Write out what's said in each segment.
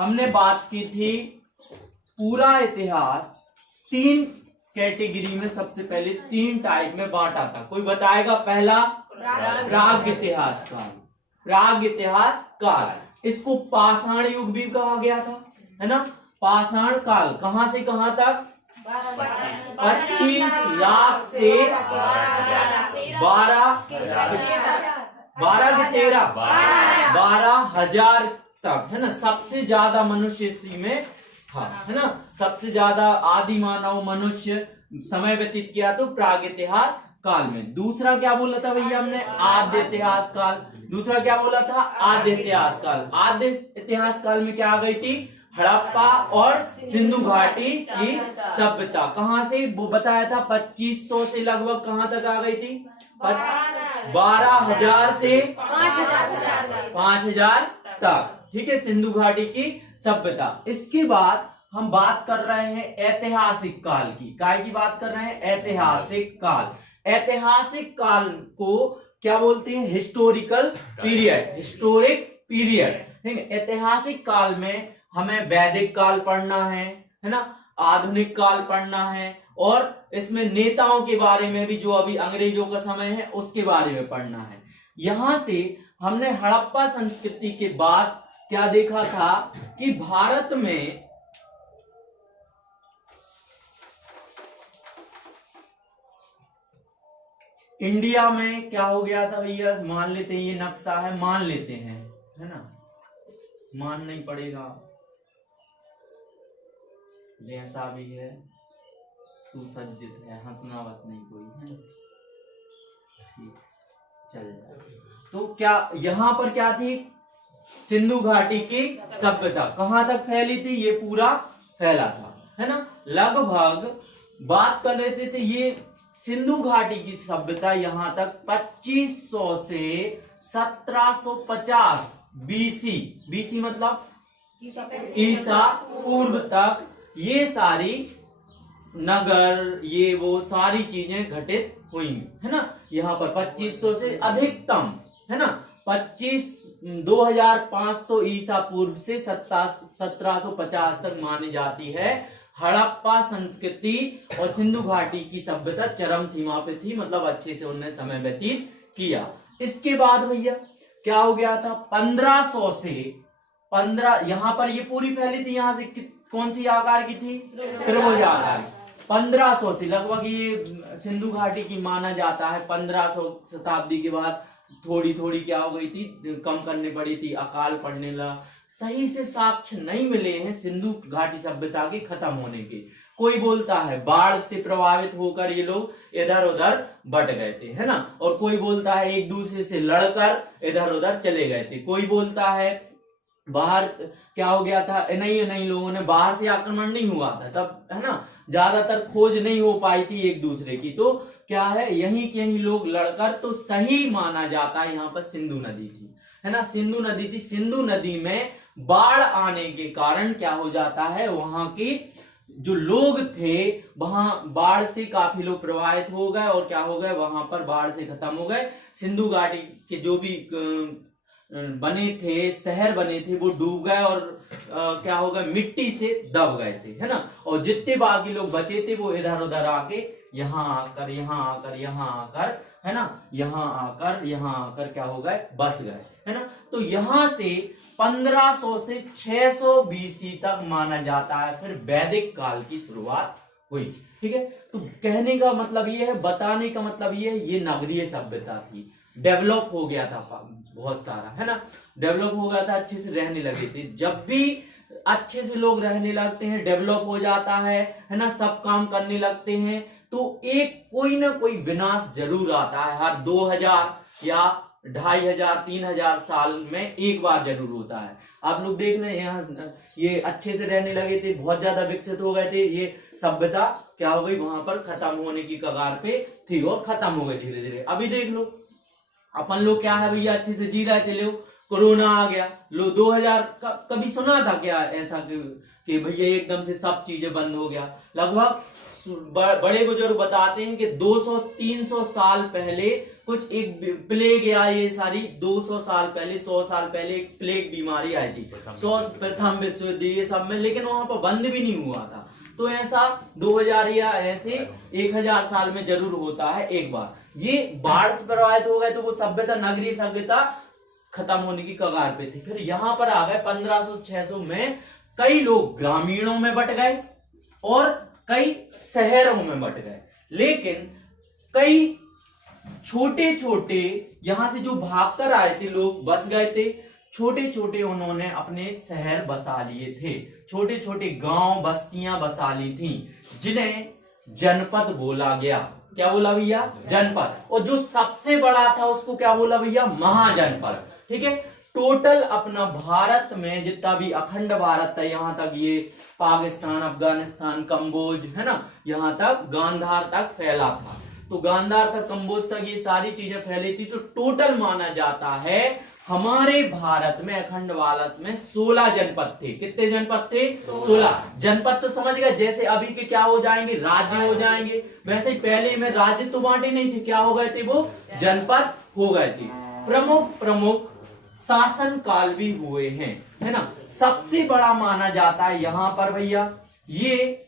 हमने बात की थी पूरा इतिहास 3 कैटेगरी में, सबसे पहले 3 टाइप में बांटा था। कोई बताएगा? पहला प्राग इतिहास काल। प्राग इतिहास काल, इसको पाषाण युग भी कहा गया था, है ना। पाषाण काल कहां से कहां तक? 25 लाख से 12,000 तक, है ना। सबसे ज्यादा मनुष्य इसी में था, है ना। सबसे ज्यादा आदि मानव मनुष्य समय व्यतीत किया तो प्राग इतिहास काल में। दूसरा क्या बोला था भैया हमने? आद्य इतिहास काल। दूसरा क्या बोला था? आद्य इतिहास काल। आद्य इतिहास काल में क्या आ गई थी? हड़प्पा और सिंधु घाटी की सभ्यता। कहां से? वो बताया था 2500 से लगभग कहां तक आ गई थी? 12,000 से 5,000 तक, ठीक है, सिंधु घाटी की सभ्यता। इसके बाद हम बात कर रहे हैं ऐतिहासिक काल की। काय की बात कर रहे हैं? ऐतिहासिक काल। ऐतिहासिक काल को क्या बोलते हैं? Historical period. हिस्टोरिक पीरियड, ठीक है। ऐतिहासिक काल में हमें वैदिक काल पढ़ना है ना, आधुनिक काल पढ़ना है, और इसमें नेताओं के बारे में भी, जो अभी अंग्रेजों का समय है उसके बारे में पढ़ना है। यहां से हमने हड़प्पा संस्कृति के बाद क्या देखा था कि भारत में इंडिया में क्या हो गया था भैया? मान लेते हैं ये नक्शा है, मान लेते हैं, है ना, मान नहीं पड़ेगा, जैसा भी है सुसज्जित है, हंसना बस नहीं कोई, है ठीक, चल जाए। तो क्या यहां पर क्या थी? सिंधु घाटी की सभ्यता कहां तक फैली थी? ये पूरा फैला था, है ना। लगभग बात कर रहे थे ये सिंधु घाटी की सभ्यता यहां तक 2500 से 1750 बीसी, बीसी मतलब ईसा पूर्व तक ये सारी नगर, ये वो सारी चीजें घटित हुई, है ना। यहाँ पर 2500 से अधिकतम, है ना, 2500 ईसा पूर्व से 1750 तक मानी जाती है। हड़प्पा संस्कृति और सिंधु घाटी की सभ्यता चरम सीमा पे थी, मतलब अच्छे से उन्होंने समय व्यतीत किया। इसके बाद भैया क्या हो गया था? 1500 से 15, यहां पर ये पूरी फैली थी, यहां से कौन सी आकार की थी? त्रिभुज आकार। 1500 से लगभग ये सिंधु घाटी की माना जाता है। 1500 शताब्दी के बाद थोड़ी थोड़ी क्या हो गई थी? कम करनी पड़ी थी, अकाल पड़ने लगा। सही से साक्ष्य नहीं मिले हैं सिंधु घाटी सभ्यता के खत्म होने के। कोई बोलता है बाढ़ से प्रभावित होकर ये लोग इधर उधर बट गए थे, है ना, और कोई बोलता है एक दूसरे से लड़कर इधर उधर चले गए थे। कोई बोलता है बाहर क्या हो गया था? नहीं लोगों ने बाहर से आक्रमण नहीं हुआ था तब, है ना, ज्यादातर खोज नहीं हो पाई थी एक दूसरे की, तो क्या है, यहीं के यहीं लोग लड़कर, तो सही माना जाता है यहाँ पर सिंधु नदी थी, है ना, सिंधु नदी थी। सिंधु नदी में बाढ़ आने के कारण क्या हो जाता है, वहां की जो लोग थे वहां बाढ़ से काफी लोग प्रभावित हो गए, और क्या हो गए, वहां पर बाढ़ से खत्म हो गए। सिंधु घाटी के जो भी बने थे, शहर बने थे, वो डूब गए, और क्या हो गया, मिट्टी से दब गए थे, है ना। और जितने बाकी लोग बचे थे वो इधर उधर आके यहाँ आकर, है ना, यहाँ आकर क्या हो गए, बस गए, है ना। तो यहां से 1500 से 600 बीसी तक माना जाता है, फिर वैदिक काल की शुरुआत हुई, ठीक है। तो कहने का मतलब ये है, बताने का मतलब ये है, ये नगरीय सभ्यता थी, डेवलप हो गया था बहुत सारा, है ना, डेवलप हो गया था, अच्छे से रहने लगे थे। जब भी अच्छे से लोग रहने लगते हैं, डेवलप हो जाता है ना, सब काम करने लगते हैं, तो एक कोई ना कोई विनाश जरूर आता है। हर 2000 या 2500 3000 साल में एक बार जरूर होता है। आप लोग देख रहे हैं, यहाँ ये अच्छे से रहने लगे थे, बहुत ज्यादा विकसित हो गए थे, ये सभ्यता क्या हो गई, वहां पर खत्म होने की कगार पे थी और खत्म हो गई धीरे धीरे। अभी देख लो अपन लोग क्या है भैया, अच्छे से जी रहे थे, लो कोरोना आ गया, लो 2000 कभी सुना था क्या ऐसा कि भैया एकदम से सब चीजें बंद हो गया? लगभग बड़े बुजुर्ग बताते हैं कि 200-300 साल पहले कुछ एक प्लेग या ये सारी 200 साल पहले 100 साल पहले एक प्लेग बीमारी आई थी, प्रथम विश्व युद्ध ये सब में, लेकिन वहां पर बंद भी नहीं हुआ था। तो ऐसा 2000 या ऐसे 1000 साल में जरूर होता है एक बार। ये बाढ़ से प्रभावित हो गए तो वो सभ्यता, नगरीय सभ्यता खत्म होने की कगार पे थी। फिर यहाँ पर आ गए 1500-600 में कई लोग ग्रामीणों में बट गए और कई शहरों में बट गए, लेकिन कई छोटे छोटे यहां से जो भागकर आए थे लोग बस गए थे, छोटे छोटे उन्होंने अपने शहर बसा लिए थे, छोटे छोटे गांव बस्तियां बसा ली थी, जिन्हें जनपद बोला गया। क्या बोला भैया? जनपद। और जो सबसे बड़ा था उसको क्या बोला भैया? महाजनपद। ठीक है। टोटल अपना भारत में जितना भी अखंड भारत था, यहां तक ये पाकिस्तान, अफगानिस्तान, कंबोज है ना, यहां तक गांधार तक फैला था। तो गांधार तक, कंबोज तक ये सारी चीजें फैली थी। तो टोटल माना जाता है हमारे भारत में, अखंड भारत में 16 जनपद थे। कितने जनपद थे? 16 जनपद। तो समझ गए, जैसे अभी के क्या हो जाएंगे? राज्य हो जाएंगे। वैसे ही पहले में राज्य तो बांटे नहीं थे, क्या हो गए थे? वो जनपद हो गए थे। प्रमुख प्रमुख शासन काल भी हुए हैं, है ना। सबसे बड़ा माना जाता है यहां पर भैया, ये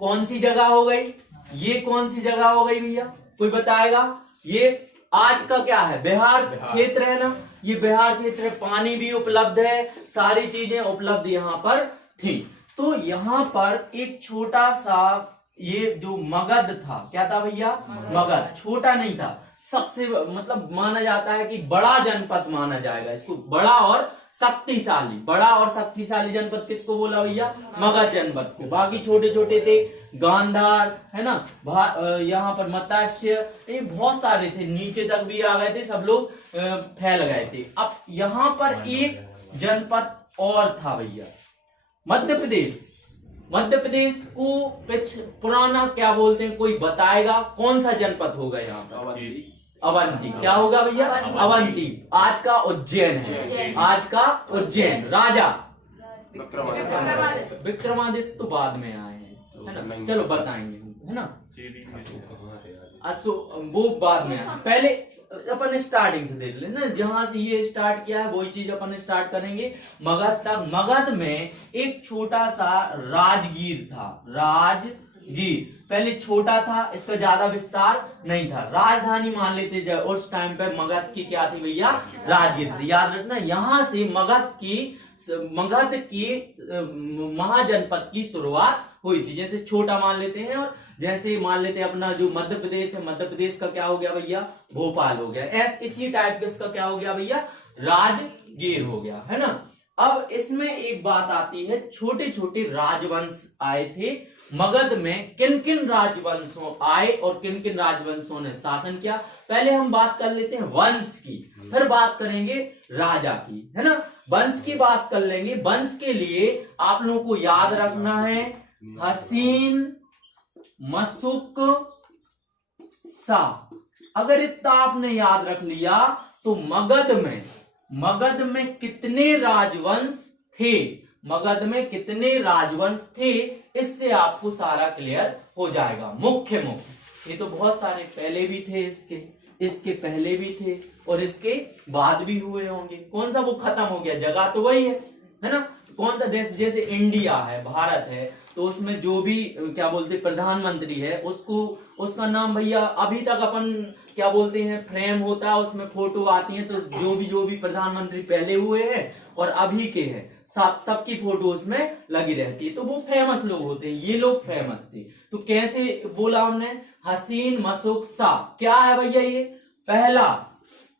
कौन सी जगह हो गई? ये कौन सी जगह हो गई भैया? कोई बताएगा? ये आज का क्या है? बिहार क्षेत्र है ना। ये बिहार क्षेत्र, पानी भी उपलब्ध है, सारी चीजें उपलब्ध यहाँ पर थी। तो यहाँ पर एक छोटा सा ये जो मगध था, क्या था भैया? मगध। छोटा नहीं था, सबसे मतलब माना जाता है कि बड़ा जनपद माना जाएगा इसको, बड़ा और शक्तिशाली। बड़ा और शक्तिशाली जनपद किसको बोला भैया? मगध जनपद को। बाकी छोटे छोटे थे, गांधार है ना, यहाँ पर मत्स्य, ये बहुत सारे थे, नीचे तक भी आ गए थे, सब लोग फैल गए थे। अब यहाँ पर एक जनपद और था भैया, मध्य प्रदेश। मध्य प्रदेश को पुराना क्या बोलते हैं? कोई बताएगा कौन सा जनपद होगा यहाँ पर? अवंती। क्या होगा भैया? अवंती। आज का उज्जैन है, आज का उज्जैन। राजा विक्रमादित्य तो बाद में आए हैं, है ना, चलो बताएंगे, है ना। वो बाद में आए, पहले अपन स्टार्टिंग से देख ले ना, जहां से ये स्टार्ट किया है वही चीज अपन स्टार्ट करेंगे मगध तक। मगध में एक छोटा सा राजगीर था, राजगीर। पहले छोटा था, इसका ज्यादा विस्तार नहीं था, राजधानी मान लेते उस टाइम पे मगध की क्या थी भैया? राजगीर थी। याद रखना, यहां से मगध की महाजनपद की शुरुआत हुई थी। जैसे छोटा मान लेते हैं, और जैसे मान लेते हैं अपना जो मध्य प्रदेश है, मध्य प्रदेश का क्या हो गया भैया? भोपाल हो गया। इसी टाइप का इसका क्या हो गया भैया? राजगीर हो गया, है ना। अब इसमें एक बात आती है, छोटे छोटे राजवंश आए थे मगध में। किन किन राजवंशों आए और किन किन राजवंशों ने शासन किया? पहले हम बात कर लेते हैं वंश की, फिर बात करेंगे राजा की, है ना। वंश की बात कर लेंगे। वंश के लिए आप लोगों को याद रखना है हसीन, मशुक, सा। अगर इतना आपने याद रख लिया तो मगध में कितने राजवंश थे, मगध में कितने राजवंश थे, इससे आपको सारा क्लियर हो जाएगा। मुख्य ये तो बहुत सारे पहले भी थे, इसके पहले भी थे और इसके बाद भी हुए होंगे। कौन सा वो खत्म हो गया? जगह तो वही है ना। कौन सा देश? जैसे इंडिया है, भारत है, तो उसमें जो भी क्या बोलते प्रधानमंत्री है, उसका नाम भैया अभी तक अपन क्या बोलते हैं, फ्रेम होता है, उसमें फोटो आती है, तो जो भी प्रधानमंत्री पहले हुए हैं और अभी के हैं, सबकी फोटो उसमें लगी रहती है। तो वो फेमस लोग होते हैं, ये लोग फेमस थे। तो कैसे बोला हमने? हसीन, मशुक, सा। क्या है भैया ये? पहला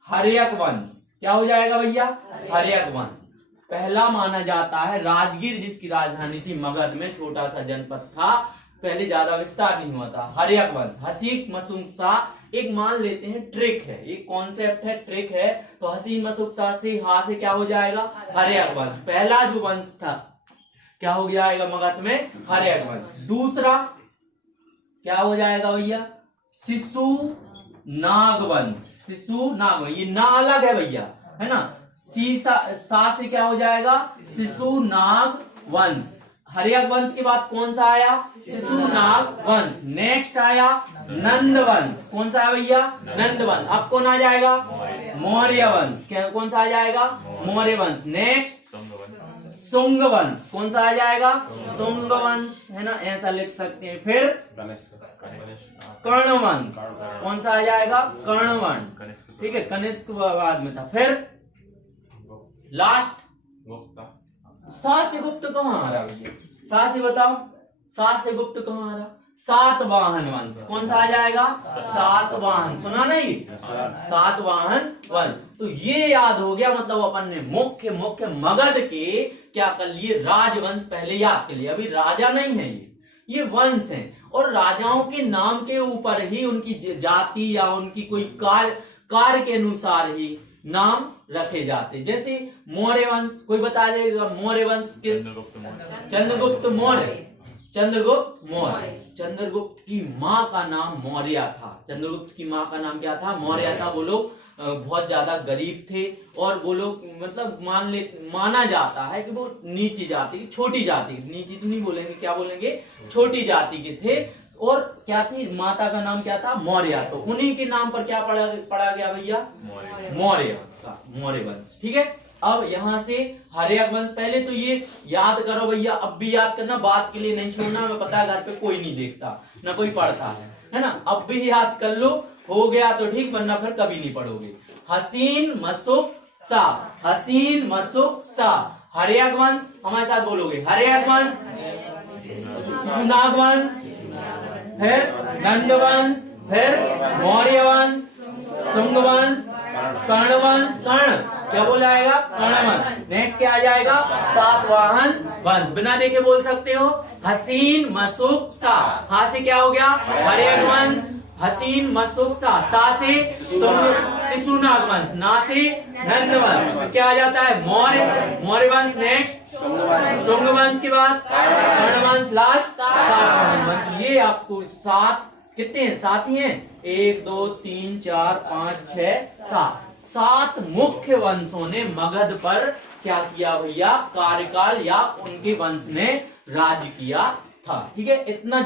हर्यक वंश। क्या हो जाएगा भैया? हर्यक वंश पहला माना जाता है। राजगीर जिसकी राजधानी थी मगध में, छोटा सा जनपद था, पहले ज्यादा विस्तार नहीं हुआ था। हर्यक वंश, हसीन, मशुक, सा। एक मान लेते हैं ट्रिक है, एक कॉन्सेप्ट है, ट्रिक है। तो हसीन, मशुक, सा से क्या हो जाएगा? हर्यक वंश। पहला जो वंश था क्या हो जाएगा मगध में? हर्यक वंश। दूसरा क्या हो जाएगा भैया? शिशु नाग वंश। शिशु नाग वंश, ये ना अलग है भैया, है ना। सा से क्या हो जाएगा? शिशु नाग वंश। हर्यक वंश के बाद कौन सा आया? शिशुनाग वंश। नेक्स्ट आया नंद वंश। कौन सा है भैया? नंद वंश। अब कौन आ जाएगा? मौर्य वंश। क्या कौन सा आ जाएगा? मौर्य वंश। नेक्स्ट शुंग वंश। कौन सा आ जाएगा? शुंग वंश, है ना, ऐसा लिख सकते हैं। फिर कर्ण वंश। कौन सा आ जाएगा? कर्ण वंश। ठीक है, कनिष्क बाद में था। फिर लास्ट सा से गुप्त कहाँ आ रहा भैया? सा से बताओ, सा से गुप्त कहाँ आ रहा? सातवाहन वंश। कौन सा आ जाएगा? सातवाहन। सुना नहीं? सातवाहन वंश। तो ये याद हो गया, मतलब अपन ने मुख्य मुख्य मगध के क्या कर लिए? राजवंश पहले याद कर लिए। अभी राजा नहीं है ये वंश है, और राजाओं के नाम के ऊपर ही उनकी जाति या उनकी कोई कार्य के अनुसार ही नाम रखे जाते। जैसे मौर्य वंश, कोई बता देगा मौर्य वंश के? चंद्रगुप्त मौर्य। चंद्रगुप्त मौर्य। चंद्रगुप्त की माँ का नाम मौर्य था। चंद्रगुप्त की माँ का नाम क्या था? मौर्य था। वो लोग बहुत ज्यादा गरीब थे, और वो लोग मतलब माना जाता है कि वो नीची जाति की, छोटी जाति, नीची तो नहीं बोलेंगे, क्या बोलेंगे, छोटी जाति के थे। और क्या थी? माता का नाम क्या था? मौर्य। तो उन्हीं के नाम पर क्या पढ़ा गया भैया? मौर्य का, मौर्य वंश। ठीक है, अब यहां से हर्यक वंश। पहले तो ये याद करो भैया, अब भी याद करना, बात के लिए नहीं छोड़ना। मैं पता है घर पे कोई नहीं देखता, ना कोई पढ़ता है ना। अब भी याद कर लो, हो गया तो ठीक, वरना फिर कभी नहीं पढ़ोगे। हसीन मसुक सा। हसीन मसुक सा। हर्यक वंश हमारे साथ बोलोगे। हर्यक वंश, शिशुनाग वंश, फिर नंद वंश, फिर मौर्य वंश, शुंग वंश, कर्ण वंश। कर्ण क्या बोला जाएगा? कर्ण वंश। नेक्स्ट क्या आ जाएगा? सातवाहन वंश। बिना देखे बोल सकते हो। हसीन मसुक सा। हा से क्या हो गया? हर्यक वंश। हसीन मसुक सा। सा से शिशुनाग वंश। ना से नंद वंश। क्या आ जाता है? मौर्य, मौर्य वंश। नेक्स्ट शुंग वंश के बाद कर्ण वंश, लास्ट सातवाहन वंश। ये आपको सात, कितने हैं? सात ही हैं। 1 2 3 4 5 6 7 7 मुख्य वंशों ने मगध पर क्या किया भैया? कार्यकाल, या उनके वंश ने राज्य किया था। ठीक है, इतना